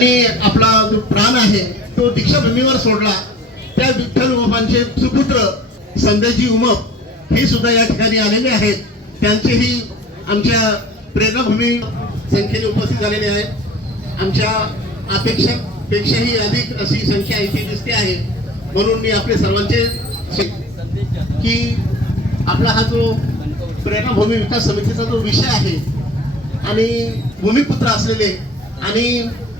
आपला जो प्राण आहे तो दीक्षाभूमीवर सोडला. त्या विठ्ठल उमपांचे सुपुत्र संदेशजी उमप हे सुद्धा या ठिकाणी आलेले आहेत. त्यांचेही आमच्या प्रेरणाभूमी संख्येने उपस्थित झालेले आहेत. आमच्या अपेक्षापेक्षाही अधिक अशी संख्या इथे दिसते आहे. म्हणून मी आपले सर्वांचे की आपला हा जो प्रेरणाभूमी विकास समितीचा जो विषय आहे आणि भूमिपुत्र असलेले आणि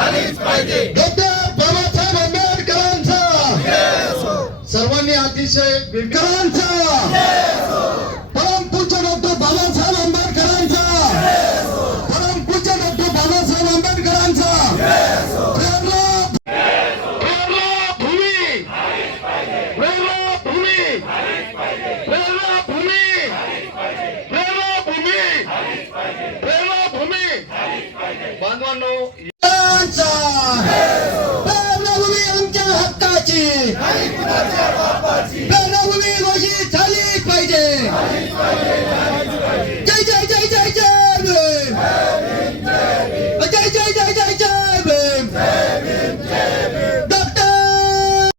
झालीच पाहिजे. डॉक्टर बाबासाहेब आंबेडकरांचा. सर्वांनी अतिशय विडकरांचा परमपूज्य डॉक्टर बाबासाहेब आंबेडकरांचा. परमपूज्य डॉक्टर बाबासाहेब आंबेडकरांचा. बांधवांनो Bapaji!